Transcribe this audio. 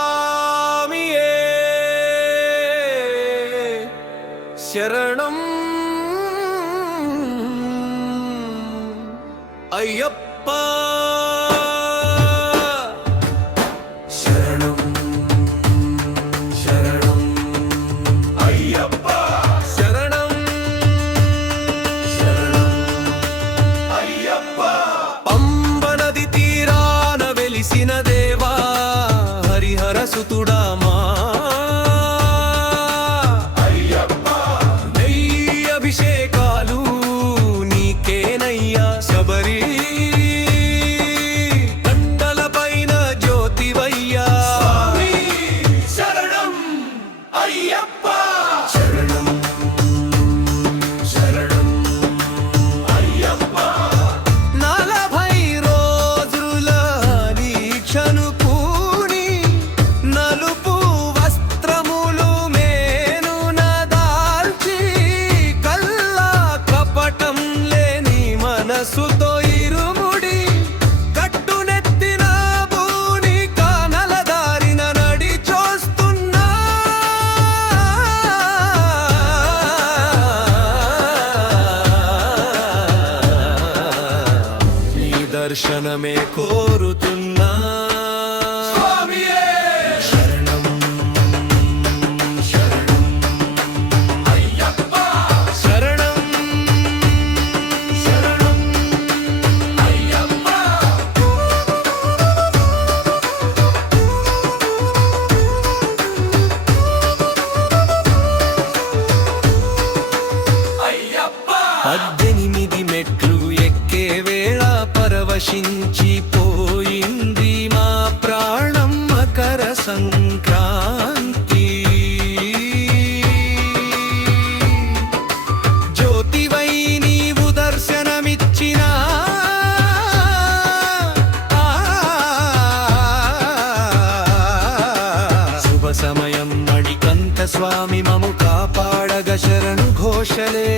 స్వామియే శరణం అయ్యప్ప శరణం శరణం అయ్యప్ప శరణం శరణం అయ్యప్ప పంబ నది తీరాన వెలిసిన దేవా హరిహర సుతుడా మా అయ్యప్ప నెయ్యి అభిషేకాలు నీకేనయ్యా శబరి కండల పైన జ్యోతివయ్యా స్వామి శరణం అయ్యప్ప శరణం శరణం అయ్యప్ప 40 రోజుల దీక్షను పూని నలుపు వస్త్రములు మేనున దాల్చి కల్లా కపటం లేని మనసుతో ఇరుముడి కట్టునెత్తిన భూని కానల దారిన నడి చూస్తున్నా నీ దర్శనమే కోరుతున్నా స్వామియే శరణం శరణం అయ్యప్ప శరణం శరణం అయ్యప్ప అయ్యప్ప 18 మెట్లు ఎక్కే వేళ పరవశించిపోయింది మా ప్రాణం మకర సంక్రాంతి జ్యోతివై నీవు దర్శనమిచ్చిన శుభ సమయం మణికంఠ స్వామి మము కాపాడగ శరణు ఘోషలే